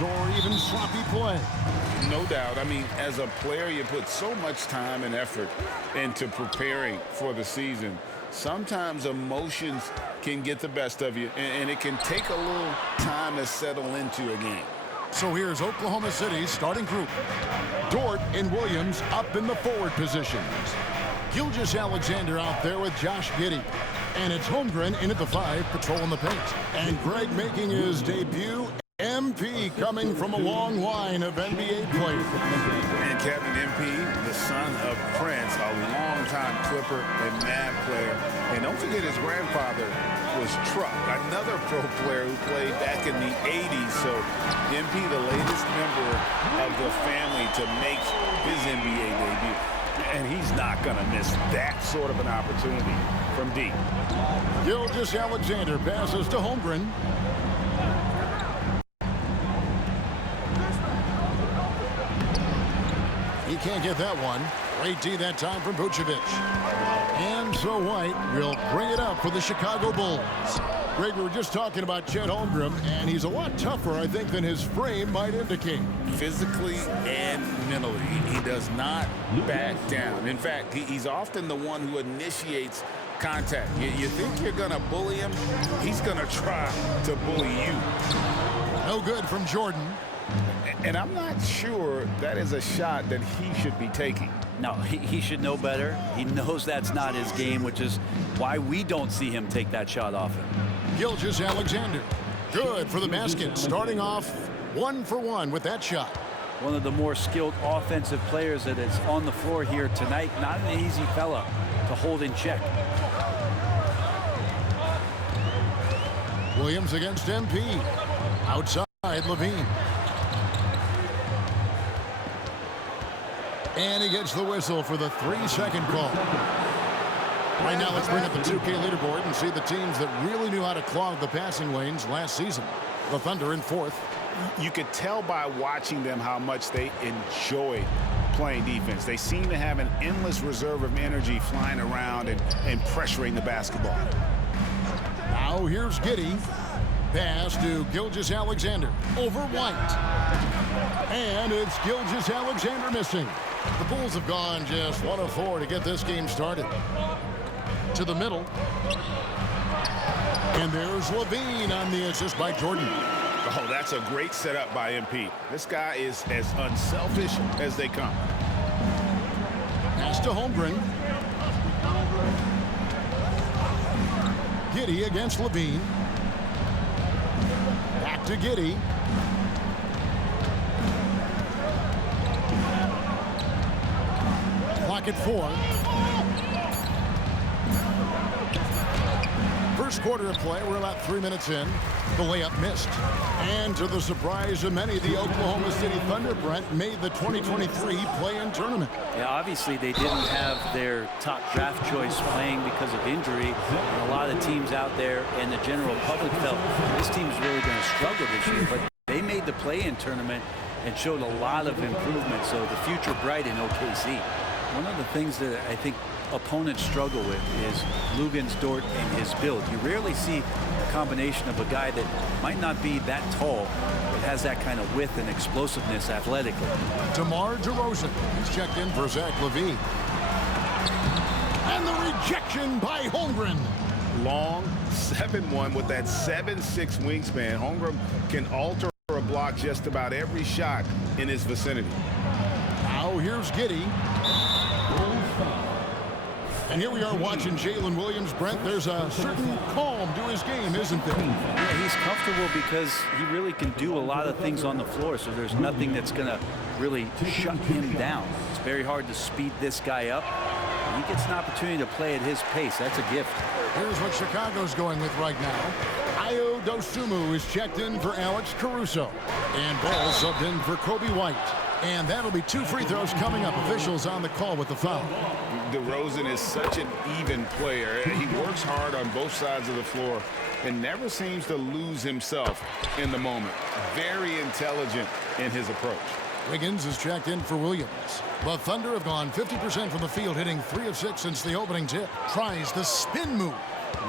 misses or even sloppy play. No doubt. I mean, as a player, you put so much time and effort into preparing for the season. Sometimes emotions can get the best of you, and it can take a little time to settle into a game. So here's Oklahoma City's starting group. Dort and Williams up in the forward positions. Gilgeous-Alexander out there with Josh Giddey. And it's Holmgren in at the 5, patrolling the paint. And Greg making his debut. MP coming from a long line of NBA players. And Kevin MP, the son of Prince, a longtime Clipper and Mavs player. And don't forget his grandfather was Truck, another pro player who played back in the 80s. So MP, the latest member of the family to make his NBA debut. And he's not going to miss that sort of an opportunity from deep. Gilgeous-Alexander passes to Holmgren. He can't get that one. Great D that time from Vucevic. And so White will bring it up for the Chicago Bulls. Greg, we were just talking about Chet Holmgren, and he's a lot tougher, I think, than his frame might indicate. Physically and mentally, he does not back down. In fact, he's often the one who initiates contact. You think you're going to bully him, he's going to try to bully you. No good from Jordan. And I'm not sure that is a shot that he should be taking. No, he should know better. He knows that's not his game, which is why we don't see him take that shot often. Gilgeous-Alexander, good for the basket, starting off 1 for 1 with that shot. One of the more skilled offensive players that is on the floor here tonight. Not an easy fella to hold in check. Williams against MP. Outside, Levine. And he gets the whistle for the 3-second call. Right now, let's bring up the 2K leaderboard and see the teams that really knew how to clog the passing lanes last season. The Thunder in 4th. You could tell by watching them how much they enjoyed playing defense. They seem to have an endless reserve of energy flying around and pressuring the basketball. Now here's Giddey. Pass to Gilgeous-Alexander over White. And it's Gilgeous-Alexander missing. The Bulls have gone just 1 of 4 to get this game started. To the middle. And there's Levine on the assist by Jordan. Oh, that's a great setup by MP. This guy is as unselfish as they come. Pass to Holmgren. Giddey against Levine. Back to Giddey. Clock at 4. First quarter of play, we're about 3 minutes in. The layup missed. And to the surprise of many, the Oklahoma City Thunder, Brent, made the 2023 play-in tournament. Yeah, obviously they didn't have their top draft choice playing because of injury. And a lot of teams out there and the general public felt this team's really going to struggle this year. But they made the play-in tournament and showed a lot of improvement. So the future bright in OKC. One of the things that I think opponents struggle with is Luguentz Dort and his build. You rarely see a combination of a guy that might not be that tall, but has that kind of width and explosiveness athletically. DeMar DeRozan. He's checked in for Zach LaVine. And the rejection by Holmgren. Long 7'1" with that 7'6" wingspan. Holmgren can alter a block just about every shot in his vicinity. Now here's Giddey. And here we are watching Jalen Williams. Brent, there's a certain calm to his game, isn't there? Yeah, he's comfortable because he really can do a lot of things on the floor, so there's nothing that's going to really shut him down. It's very hard to speed this guy up. He gets an opportunity to play at his pace. That's a gift. Here's what Chicago's going with right now. Ayo Dosunmu is checked in for Alex Caruso. And Ball subbed in for Kobe White. And that'll be 2 free throws coming up. Officials on the call with the foul. DeRozan is such an even player. He works hard on both sides of the floor and never seems to lose himself in the moment. Very intelligent in his approach. Wiggins is checked in for Williams. The Thunder have gone 50% from the field, hitting 3 of 6 since the opening tip. Tries the spin move.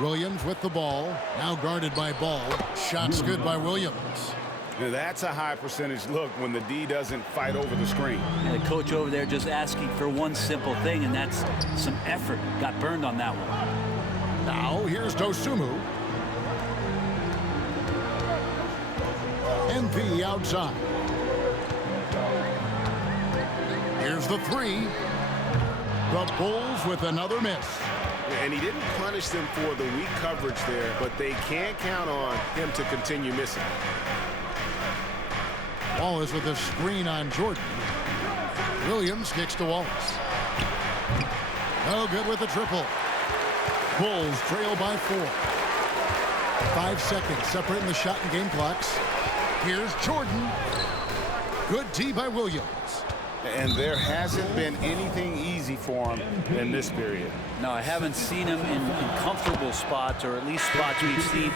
Williams with the ball. Now guarded by Ball. Shots good by Williams. Now that's a high percentage look when the D doesn't fight over the screen. And the coach over there just asking for one simple thing, and that's some effort. Got burned on that one. Now here's Dosumu. MP outside. Here's the three. The Bulls with another miss. And he didn't punish them for the weak coverage there, but they can't count on him to continue missing. Wallace with a screen on Jordan. Williams kicks to Wallace. No good with the triple. Bulls trail by 4. 5 seconds separating the shot and game clocks. Here's Jordan. Good tee by Williams. And there hasn't been anything easy for him in this period. No, I haven't seen him in comfortable spots, or at least spots we've seen.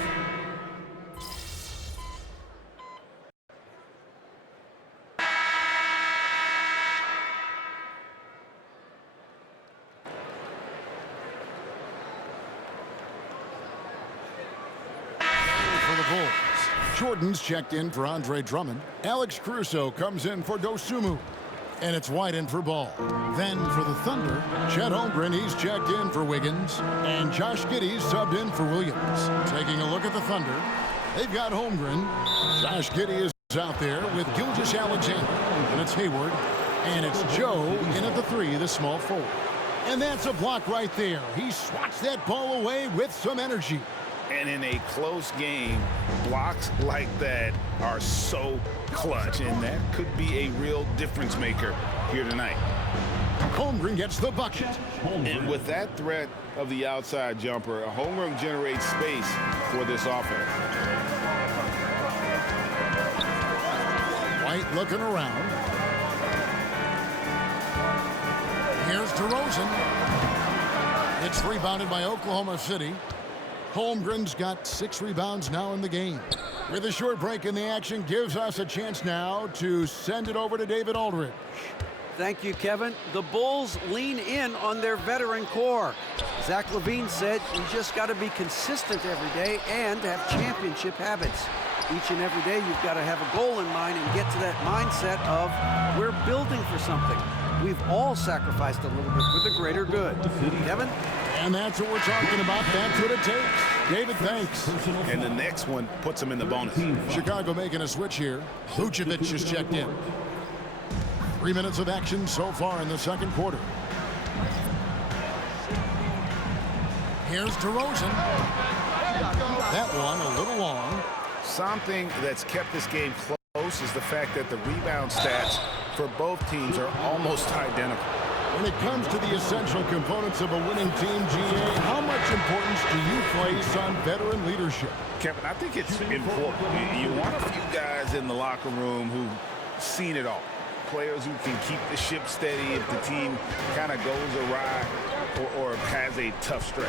For the Bulls, Jordan's checked in for Andre Drummond. Alex Caruso comes in for Dosumu. And it's Whiten for Ball. Then for the Thunder, Chet Holmgren, he's checked in for Wiggins. And Josh Giddey's subbed in for Williams. Taking a look at the Thunder, they've got Holmgren. Josh Giddey is out there with Gilgeous-Alexander. And it's Hayward. And it's Joe in at the 3, the small forward. And that's a block right there. He swats that ball away with some energy. And in a close game, blocks like that are so clutch, and that could be a real difference maker here tonight. Holmgren gets the bucket. And with that threat of the outside jumper, Holmgren generates space for this offense. White looking around. Here's DeRozan. It's rebounded by Oklahoma City. Holmgren's got 6 rebounds now in the game. With a short break in the action, gives us a chance now to send it over to David Aldridge. Thank you, Kevin. The Bulls lean in on their veteran core. Zach LaVine said you just got to be consistent every day and have championship habits. Each and every day you've got to have a goal in mind and get to that mindset of we're building for something. We've all sacrificed a little bit for the greater good. Kevin? And that's what we're talking about. That's what it takes. David, thanks. And the next one puts him in the bonus. Chicago making a switch here. Vucevic is checked in. 3 minutes of action so far in the second quarter. Here's DeRozan. That one a little long. Something that's kept this game close is the fact that the rebound stats for both teams are almost identical. When it comes to the essential components of a winning team, GA, how much importance do you place on veteran leadership? Kevin, I think it's important. You want a few guys in the locker room who've seen it all. Players who can keep the ship steady if the team kind of goes awry or has a tough stretch.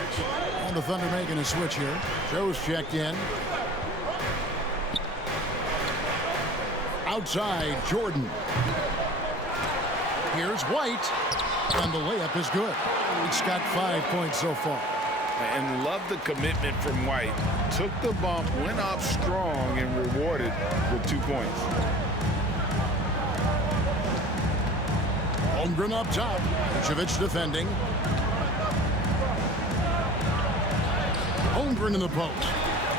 And the Thunder making a switch here. Joe's checked in. Outside, Jordan. Here's White. And the layup is good. It's got 5 points so far. And love the commitment from White. Took the bump, went up strong, and rewarded with 2 points. Holmgren up top. Vucevic defending. Holmgren in the post.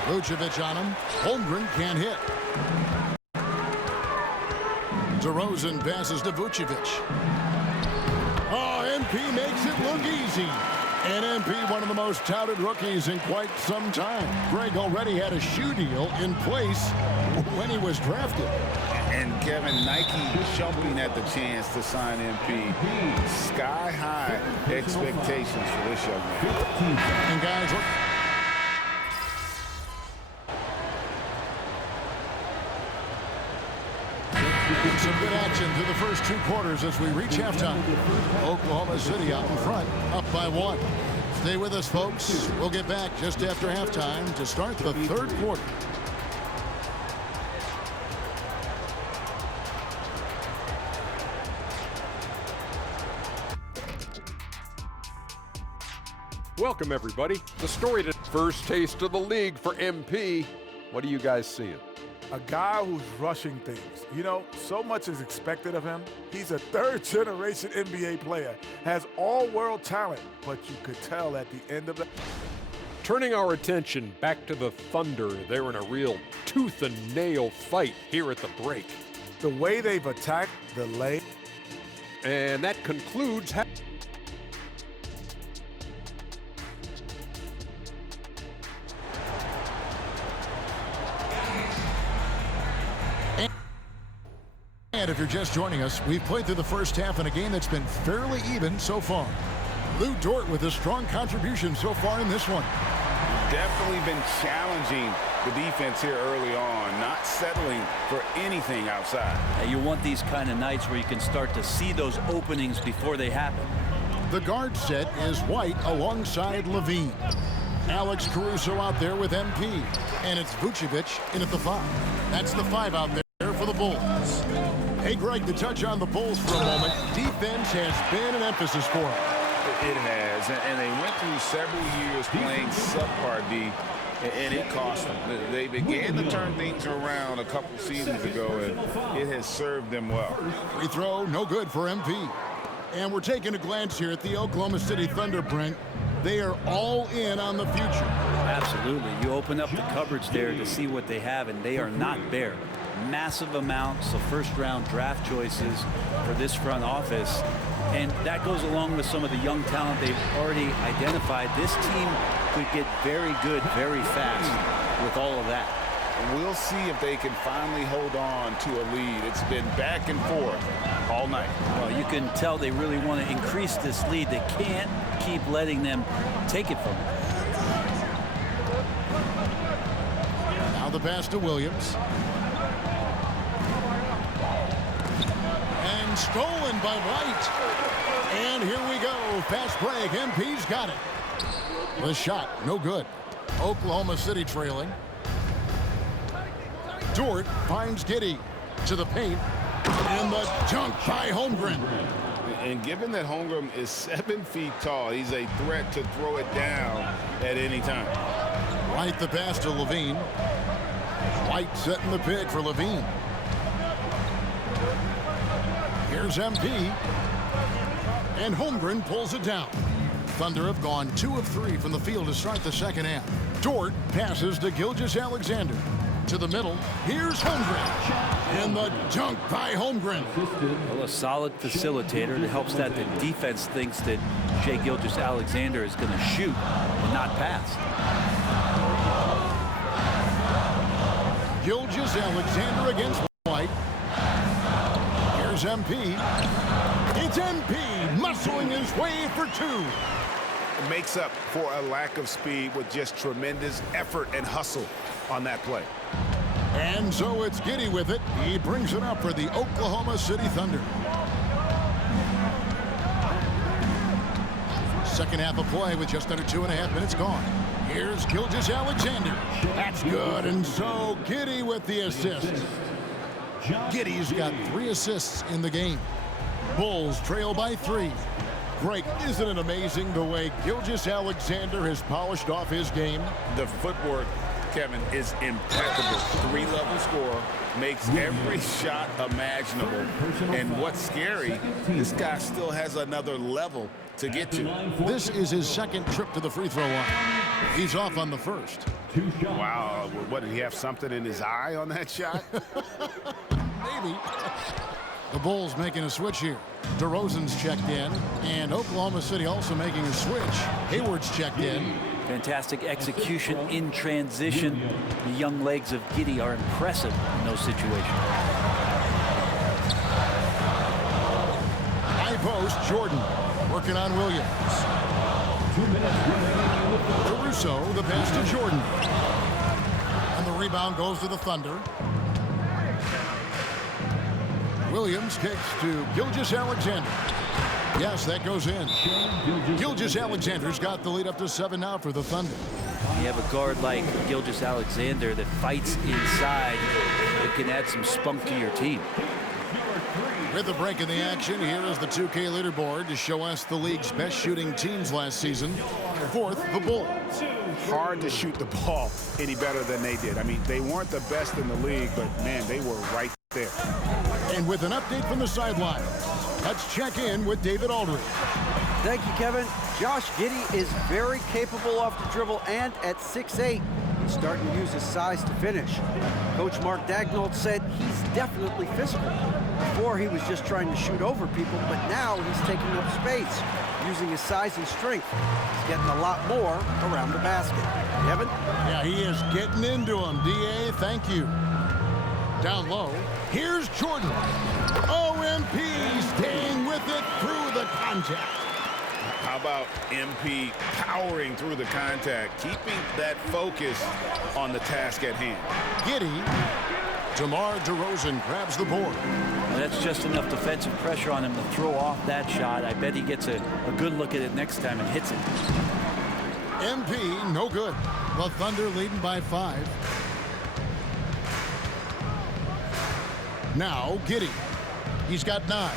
Vucevic on him. Holmgren can't hit. DeRozan passes to Vucevic. Oh, MP makes it look easy. And MP, one of the most touted rookies in quite some time. Greg already had a shoe deal in place when he was drafted. And Kevin, Nike jumping at the chance to sign MP. Sky-high expectations for this young man. And guys, look. Some good action through the first 2 quarters as we reach halftime. Oklahoma City out in front, up by 1. Stay with us, folks. We'll get back just after halftime to start the 3rd quarter. Welcome, everybody. The story to first taste of the league for MP. What are you guys seeing? A guy who's rushing things. You know, so much is expected of him. He's a third-generation NBA player, has all-world talent, but you could tell at the end of it. Turning our attention back to the Thunder, they're in a real tooth-and-nail fight here at the break. The way they've attacked the lane. And that concludes... And if you're just joining us, we've played through the first half in a game that's been fairly even so far. Lou Dort with a strong contribution so far in this one. Definitely been challenging the defense here early on, not settling for anything outside. You want these kind of nights where you can start to see those openings before they happen. The guard set is White alongside Levine. Alex Caruso out there with MP. And it's Vucevic in at the 5. That's the 5 out there for the Bulls. Hey, Greg, to touch on the Bulls for a moment, defense has been an emphasis for them. It has, and they went through several years playing subpar D, and it cost them. They began to turn things around a couple seasons ago, and it has served them well. Free throw, no good for MP. And we're taking a glance here at the Oklahoma City Thunder, Brent. They are all in on the future. Absolutely. You open up the cupboards there to see what they have, and they are not bare. Massive amounts of first-round draft choices for this front office. And that goes along with some of the young talent they've already identified. This team could get very good very fast with all of that. We'll see if they can finally hold on to a lead. It's been back and forth all night. Well, you can tell they really want to increase this lead. They can't keep letting them take it from them. Now the pass to Williams. And stolen by White. And here we go. Fast break. MP's got it. The shot, no good. Oklahoma City trailing. Dort finds Giddey to the paint. And the dunk by Holmgren. And given that Holmgren is 7 feet tall, he's a threat to throw it down at any time. White the pass to Levine. White setting the pick for Levine. Here's MP. And Holmgren pulls it down. Thunder have gone 2 of 3 from the field to start the second half. Dort passes to Gilgeous-Alexander. To the middle. Here's Holmgren. And the dunk by Holmgren. Well, a solid facilitator. It helps that the defense thinks that Shai Gilgeous-Alexander is going to shoot and not pass. Gilgeous-Alexander against White. Here's MP. It's MP muscling his way for 2. It makes up for a lack of speed with just tremendous effort and hustle on that play. And so it's Giddey with it. He brings it up for the Oklahoma City Thunder. Second half of play with just under 2.5 minutes gone. Here's Gilgeous-Alexander. That's good. And so Giddey with the assist. Giddey's got 3 assists in the game. Bulls trail by 3. Greg, isn't it amazing the way Gilgeous-Alexander has polished off his game? The footwork, Kevin, is impeccable. 3-level scorer, makes every shot imaginable. And what's scary, this guy still has another level to get to. This is his second trip to the free throw line. He's off on the first. Wow, what, did he have something in his eye on that shot? Maybe. The Bulls making a switch here. DeRozan's checked in, and Oklahoma City also making a switch. Hayward's checked in. Fantastic execution in transition. The young legs of Giddey are impressive in those situations. High post, Jordan working on Williams. Caruso, the pass to Jordan. And the rebound goes to the Thunder. Williams kicks to Gilgeous-Alexander. Yes, that goes in. Gilgeous-Alexander's got the lead up to 7 now for the Thunder. You have a guard like Gilgeous-Alexander that fights inside. It can add some spunk to your team. With a break in the action, here is the 2K leaderboard to show us the league's best shooting teams last season. Fourth, the Bulls. Hard to shoot the ball any better than they did. I mean, they weren't the best in the league, but, man, they were right there. And with an update from the sideline, let's check in with David Aldridge. Thank you, Kevin. Josh Giddey is very capable off the dribble, and at 6'8", he's starting to use his size to finish. Coach Mark Daigneault said he's definitely physical. Before, he was just trying to shoot over people, but now he's taking up space, using his size and strength. He's getting a lot more around the basket. Kevin? Yeah, he is getting into him. D.A., thank you. Down low, here's Jordan. OMP staying with it through the contact. How about MP powering through the contact, keeping that focus on the task at hand? Giddey. DeMar DeRozan grabs the board. Well, that's just enough defensive pressure on him to throw off that shot. I bet he gets a good look at it next time and hits it. MP, no good. The Thunder leading by 5. Now, Giddey. He's got 9.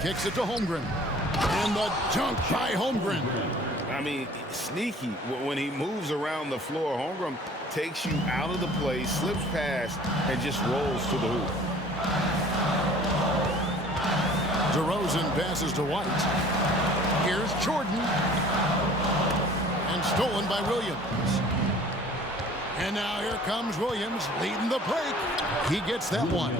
Kicks it to Holmgren. And the dunk by Holmgren. I mean, sneaky. When he moves around the floor, Holmgren takes you out of the play, slips past, and just rolls to the hoop. DeRozan passes to White. Here's Jordan. And stolen by Williams. And now here comes Williams leading the break. He gets that one.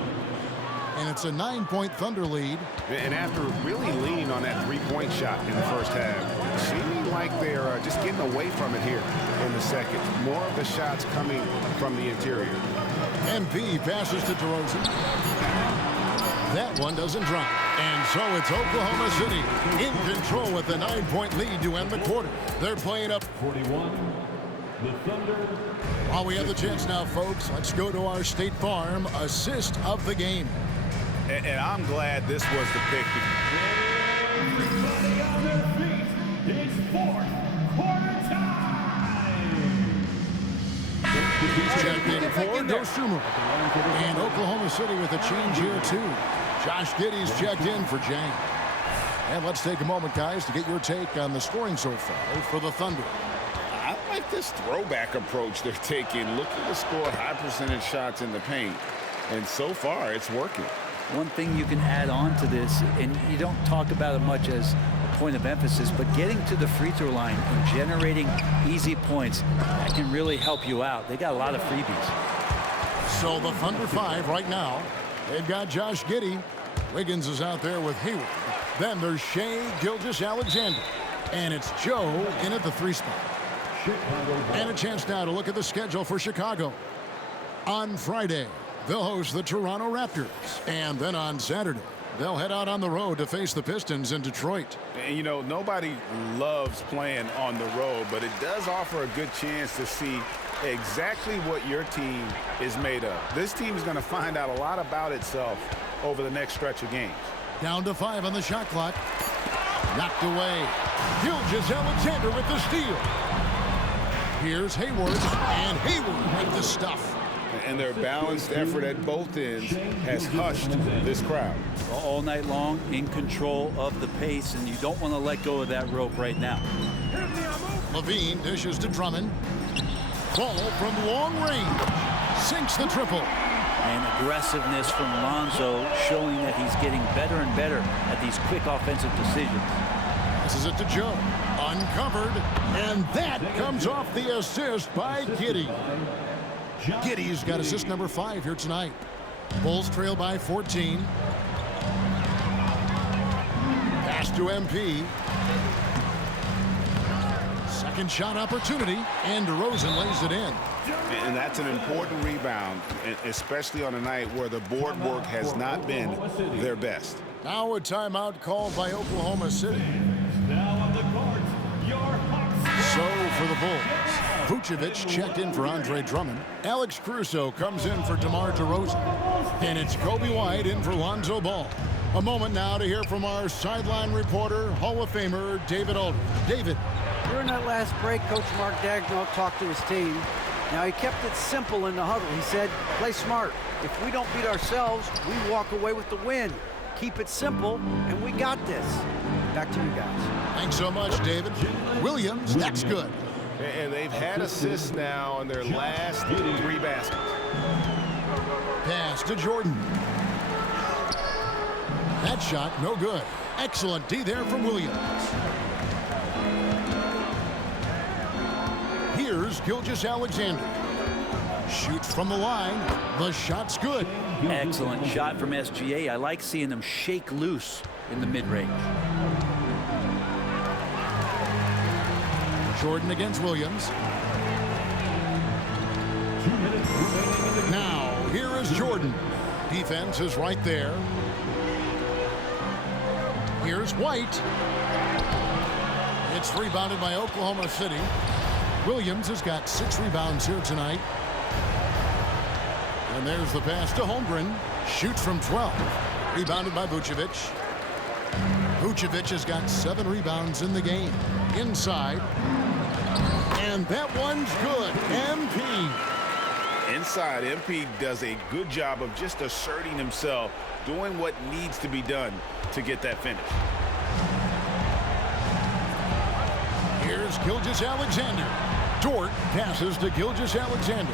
And it's a 9-point Thunder lead. And after really leaning on that three-point shot in the first half, seeming like they're just getting away from it here in the second. More of the shots coming from the interior. MP passes to DeRozan. That one doesn't drop. And so it's Oklahoma City in control with a 9-point lead to end the quarter. They're playing up 41. The Thunder. While we have the chance now, folks, let's go to our State Farm assist of the game. And I'm glad this was the pick. Everybody on their feet. It's fourth quarter time. He's checked in for Dosunmu. And Oklahoma City with a change here, too. Josh Giddey's checked in for Jang. And let's take a moment, guys, to get your take on the scoring so far for the Thunder. I like this throwback approach they're taking, looking to score high percentage shots in the paint. And so far, it's working. One thing you can add on to this, and you don't talk about it much as a point of emphasis, but getting to the free throw line and generating easy points, that can really help you out. They got a lot of freebies. So the Thunder 5 right now. They've got Josh Giddey. Wiggins is out there with Hayward. Then there's Shea Gilgeous-Alexander. And it's Joe in at the 3 spot. And a chance now to look at the schedule for Chicago. On Friday, they'll host the Toronto Raptors. And then on Saturday, they'll head out on the road to face the Pistons in Detroit. And, you know, nobody loves playing on the road, but it does offer a good chance to see exactly what your team is made of. This team is going to find out a lot about itself over the next stretch of games. Down to 5 on the shot clock. Knocked away. Gilgeous-Alexander with the steal. Here's Hayward, and Hayward with the stuff. And their balanced effort at both ends has hushed this crowd. All night long, in control of the pace, and you don't want to let go of that rope right now. Levine dishes to Drummond. Ball from long range. Sinks the triple. And aggressiveness from Lonzo showing that he's getting better and better at these quick offensive decisions. Passes it to Joe. Uncovered. And that comes off the assist by Giddey. Giddey's got assist number 5 here tonight. Bulls trail by 14. Pass to MP. Second shot opportunity, and DeRozan lays it in. And that's an important rebound, especially on a night where the board work has not been their best. Now a timeout called by Oklahoma City. Now on the court, your Hawks. So for the Bulls, Vucevic checked in for Andre Drummond. Alex Caruso comes in for DeMar DeRozan. And it's Kobe White in for Lonzo Ball. A moment now to hear from our sideline reporter, Hall of Famer David Aldridge. David. During that last break, Coach Mark Daigneault talked to his team. Now, he kept it simple in the huddle. He said, play smart. If we don't beat ourselves, we walk away with the win. Keep it simple, and we got this. Back to you guys. Thanks so much, David. Williams, that's good. And they've had assists now on their last 3 baskets. Pass to Jordan. That shot, no good. Excellent D there from Williams. Here's Gilgeous-Alexander. Shoots from the line. The shot's good. Excellent shot from SGA. I like seeing them shake loose in the mid-range. Jordan against Williams. Now, here is Jordan. Defense is right there. Here's White. It's rebounded by Oklahoma City. Williams has got 6 rebounds here tonight. And there's the pass to Holmgren. Shoots from 12. Rebounded by Vucevic. Vucevic has got 7 rebounds in the game. Inside. And that one's good. MP. Inside, MP does a good job of just asserting himself, doing what needs to be done to get that finish. Here's Gilgeous-Alexander. Dort passes to Gilgeous-Alexander.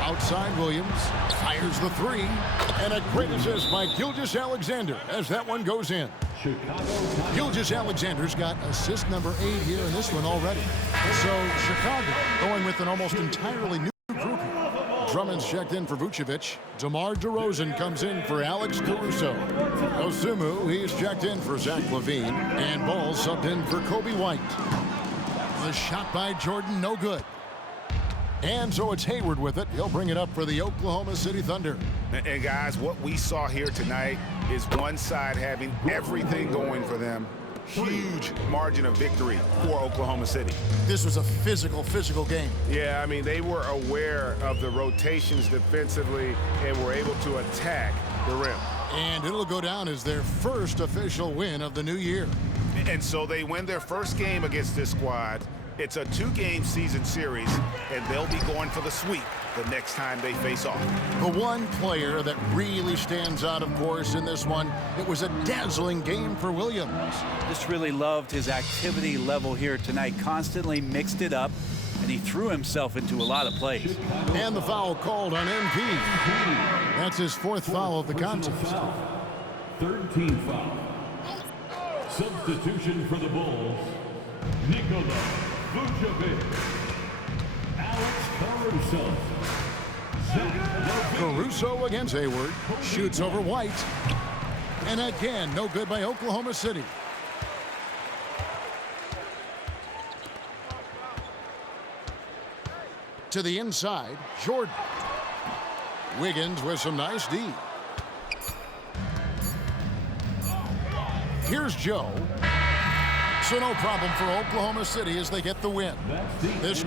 Outside Williams. Fires the 3. And a great assist by Gilgeous-Alexander as that one goes in. Gilgeous-Alexander's got assist number 8 here in this one already. So Chicago going with an almost entirely new group here. Drummond's checked in for Vucevic. DeMar DeRozan comes in for Alex Caruso. Osumu, he's checked in for Zach LaVine. And Ball subbed in for Kobe White. The shot by Jordan, no good. And so it's Hayward with it. He'll bring it up for the Oklahoma City Thunder. And guys, what we saw here tonight is one side having everything going for them. Huge margin of victory for Oklahoma City. This was a physical game. Yeah, I mean, they were aware of the rotations defensively and were able to attack the rim. And it'll go down as their first official win of the new year. And so they win their first game against this squad. It's a 2-game season series, and they'll be going for the sweep the next time they face off. The one player that really stands out, of course, in this one, it was a dazzling game for Williams. Just really loved his activity level here tonight. Constantly mixed it up, and he threw himself into a lot of plays. And the foul called on MP. That's his 4th foul of the contest. 3rd team foul. Substitution for the Bulls. Nikola Vucevic. Alex Caruso. Caruso against Hayward. Shoots over White. And again, no good by Oklahoma City. To the inside, Jordan. Wiggins with some nice D. Here's Joe. So no problem for Oklahoma City as they get the win. This